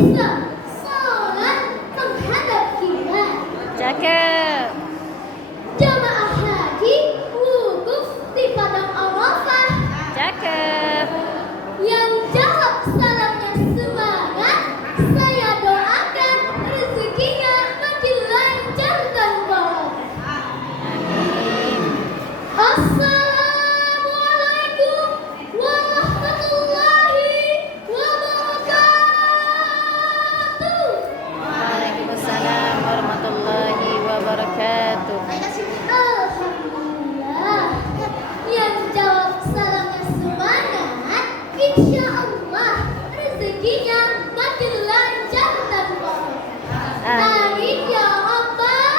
Islam, salat menghadap kiblat. Cakep. Jamaah haji wukuf di padang Arafah. Cakep. Yang jawab salamnya semangat, saya doakan rezekinya makin lancar dan barokah. Amin. Assalamualaikum warahmatullahi wabarakatuh. Waalaikumsalam warahmatullahi wabarakatuh. Alhamdulillah. Yang jawab salamnya semangat, insya Allah rezekinya makin lancar dan barokah. Amin ya rabbal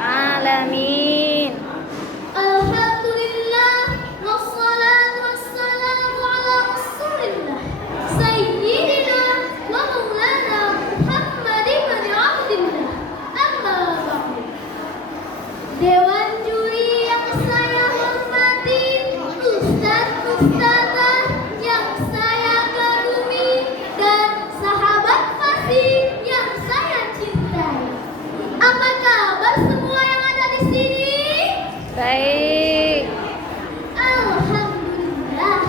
Alamin. Alhamdulillah, wassalatu wassalamu ala rasulillah Sayyidina wa maulana Muhammad ibn Abdillah. Amma ba'du. Dewan juri yang saya hormati, ustaz-ustazah yang saya kagumi, dan sahabat fasih yang saya cintai. Apa kabar semua yang ada di sini? Baik. Alhamdulillah.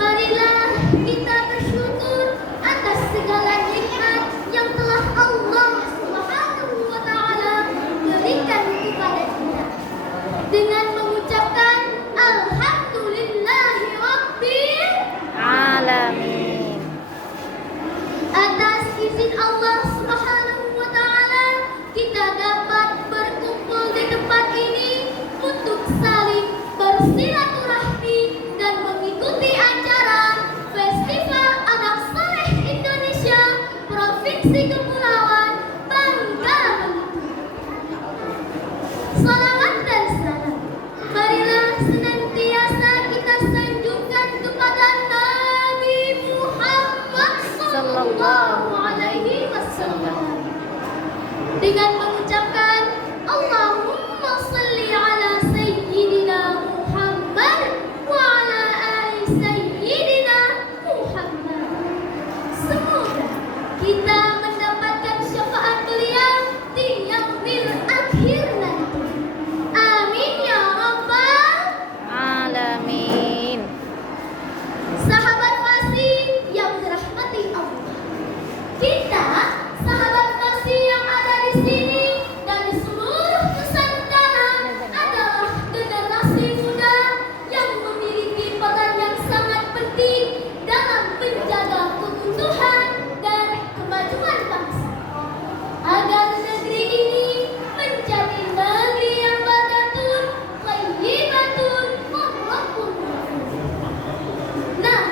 Marilah kita bersyukur atas segala nikmat yang telah Allah Subhanahu wa taala berikan kepada kita. Dengan mengucapkan alhamdulillahi rabbil Alamin. atas izin Allah Subhanahu wa taala kita dapat berkumpul di tempat ini untuk saling bersilaturahmi dan mengikuti acara Festival Anak Saleh Indonesia Provinsi Kepulauan Bangka Belitung. Salawat dan salam marilah senantiasa kita sanjungkan kepada Nabi Muhammad sallallahu alaihi wasallam dengan mengucapkan Allahumma salli ala sayyidina Muhammad wa ala ali sayyidina Muhammad. Semoga kita mendapatkan syafaat beliau di yaumil akhir nanti. Amin ya rabbal Alamin. sahabat fasih yang dirahmati Allah. Kita sahabat fasih yang ada di sini dan di seluruh Nusantara adalah generasi muda yang memiliki peran yang sangat penting dalam menjaga keutuhan dan kemajuan bangsa agar negeri ini menjadi negeri yang badatun, thayyibatun, warahmatun. Nah,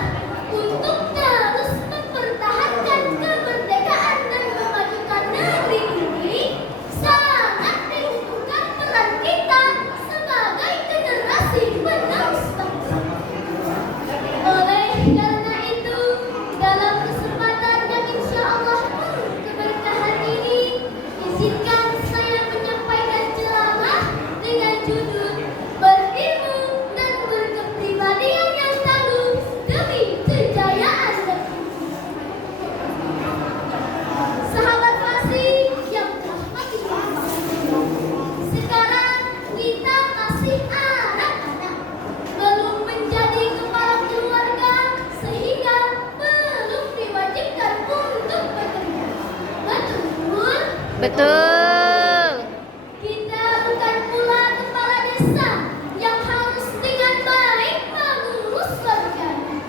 untuk terus mempertahankan kemerdekaan dan memajukan negeri ini, sangat dibutuhkan peran kita sebagai generasi penerus bangsa. Oleh karena itu, dalam kesempatan yang insya Allah penuh keberkahan ini, izinkan saya menyampaikan ceramah dengan judul Berilmu dan Berkepribadian yang Tangguh Demi Kejayaan Negeri. Sahabat fasih yang dirahmati Allah, sekarang kita masih anak-anak, belum menjadi kepala keluarga, sehingga belum diwajibkan untuk bekerja. Betul? Betul. Kita bukan pula kepala desa yang harus dengan baik mengurus warganya.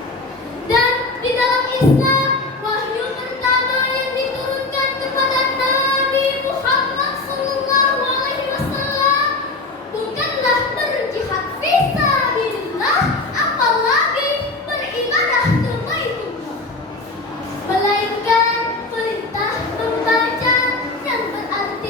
Dan di dalam Islam, wahyu pertama yang diturunkan kepada Nabi Muhammad SAW bukanlah berjihad fisabilillah, apalagi beribadah ke Baitullah, melainkan perintah membaca yang berarti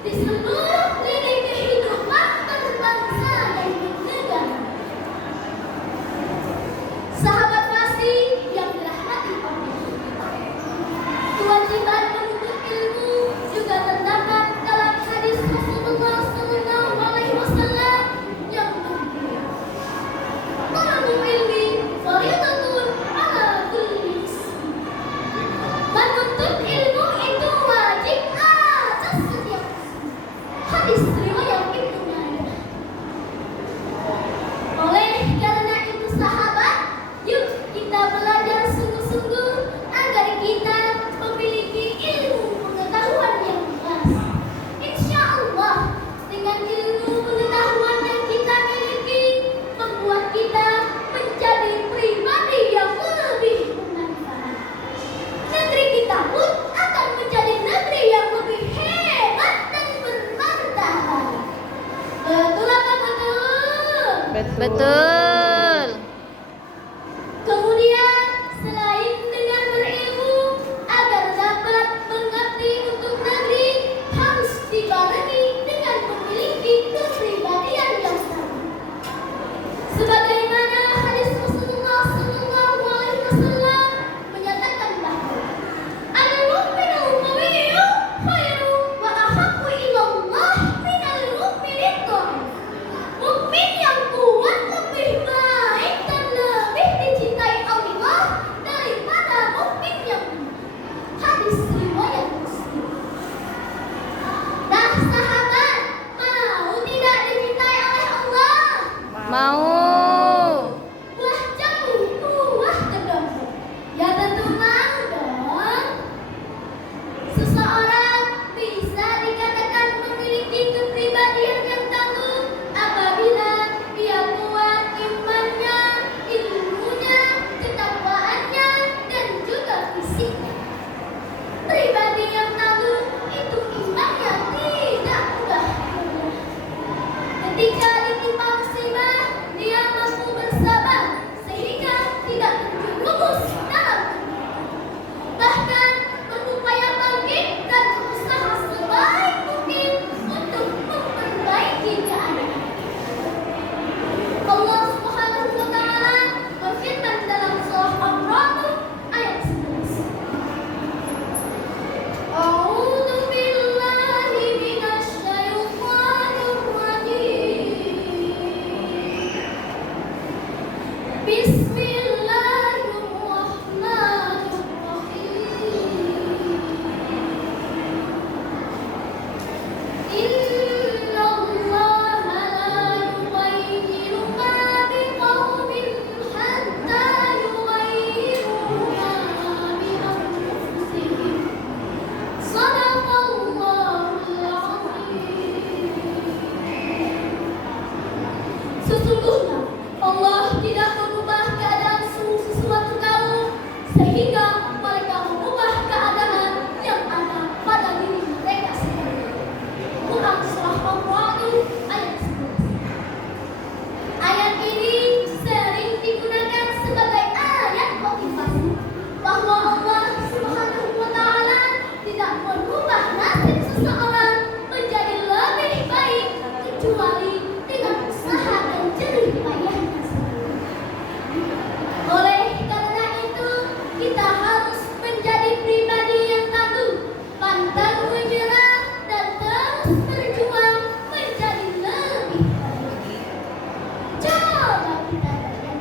di seluruh lini kehidupan berbangsa dan bernegara. Sahabat Masih yang dirahmati Allah, kewajiban menuntut ilmu juga terdapat dalam hadis Rasulullah SAW yang berbunyi, "Thalabul ilmi fardhatun 'ala kulli muslim." Menuntut ilmu itu wajib atas setiap muslim. Hadis riwayat Ibnu Majah. Oleh karena itu sahabat, yuk kita belajar sungguh-sungguh agar kita memiliki ilmu pengetahuan yang luas. Insya Allah, dengan ilmu pengetahuan yang kita miliki, membuat kita menjadi pribadi yang lebih bermanfaat. Negeri kita pun akan menjadi negeri yang lebih hebat dan bermartabat. Betul apa betul? Betul. Kemudian, selain dengan berilmu, agar dapat mengabdi untuk negeri, harus dibarengi dengan memiliki kepribadian yang sama. Sebagaimana hadis Rasulullah SAW menyatakan bahwa al-mu'minu qawiyyu khairun wa ahabbu ilallah minal mu'minid dhaif. Mukmin yang kuat lebih baik dan lebih dicintai Allah daripada mukmin yang lemah. Hadis riwayat Muslim. Nah, sahabat, mau tidak dicintai oleh Allah? Mau. Wah jauh, wah kedong. Ya tentu mau dong. Seseorang bisa dikatakan memiliki kepribadian yang tangguh apabila dia kuat imannya, ilmunya, ketakwaannya, dan juga fisiknya. Pribadi yang tangguh itu imannya tidak mudah goyah. Ketika ditimpa musibah, dia mampu bersabar sehingga tidak terjerumus dalam kebaikan. Bahkan berupaya bangkit dan berusaha sebaik mungkin untuk memperbaiki keadaan. Allah Subhanahu wa taala berfirman dalam surah Ar-Ra'd ayat 11. A'udzu billahi minasy syaithanir rajim. Bismillahirrahmanirrahim. Inna Allaha la yughayyiru ma biqaumin hatta yughayyiru ma bi anfusihim. Shadaqallahul azim. Sesungguhnya Allah tidak mengubah keadaan sesuatu kaum sehingga mereka mengubah keadaan yang ada pada diri mereka sendiri. Quran surah Ar-Ra'd ayat 11. Ayat ini sering digunakan sebagai ayat motivasi bahwa Allah Subhanahu wa taala tidak merubah nasib seseorang menjadi lebih baik kecuali dengan usaha dan jerih payahnya sendiri. Oleh karena itu, kita harus menjadi pribadi yang tangguh, pantang menyerah, dan terus berjuang menjadi lebih baik. Coba kita bayangkan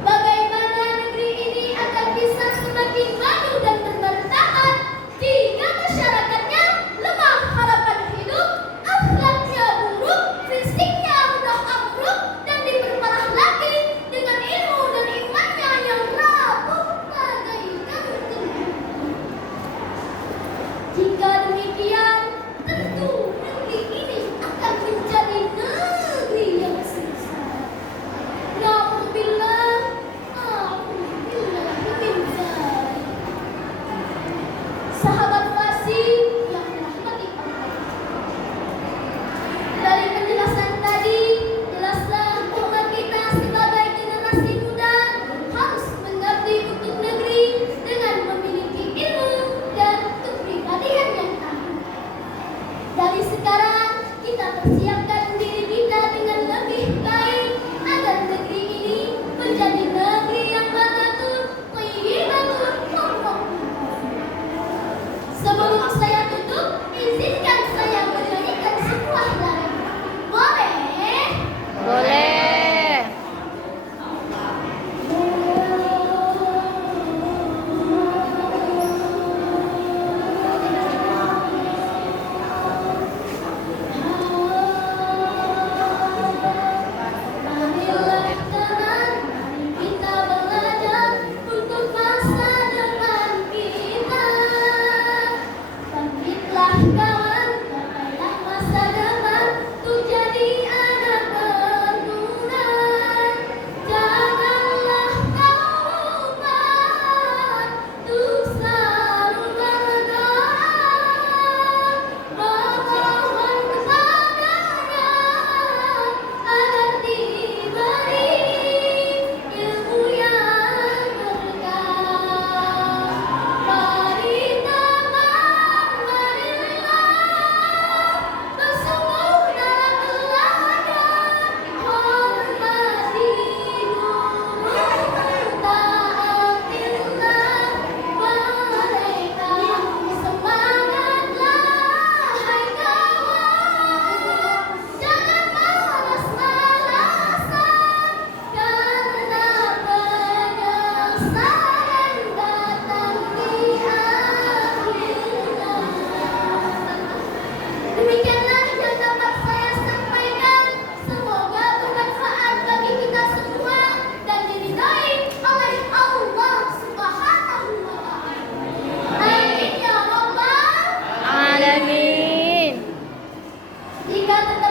bagaimana negeri ini akan bisa semakin maju dan bermartabat jika masyarakatnya lemah harapan hidup, akhlaknya buruk, fisiknya mudah ambruk, dan diperparah lagi dengan ilmu dan imannya yang rapuh bagaikan kenyataan. Jika demikian, tentu negeri kita persiapkan diri kita dengan lebih baik agar negeri ini menjadi negeri yang makmur, thayyibatun mubarakah. Sebelum saya tutup, izinkan saya menyanyikan sebuah lagu. Boleh? Boleh. Marilah teman, mari kita belajar untuk masa depan kita. Bangkitlah kawan, gapailah masa depan untuk jadi anak berguna. Janganlah kau lupa untuk selalu berdoa, memohon kepadanya agar diberi ilmu yang berkah. Mari teman, marilah bersungguh dalam belajar, hormati guru, taatilah mereka. Semangatlah hai kawan, jangan malas-malasan, karena penyesalan datang di akhirnya. Demikianlah yang dapat saya sampaikan. Semoga bermanfaat bagi kita semua dan diridhai oleh Allah Subhanahu wa Ta'ala. Amin ya rabbal Alamin. Jika tetap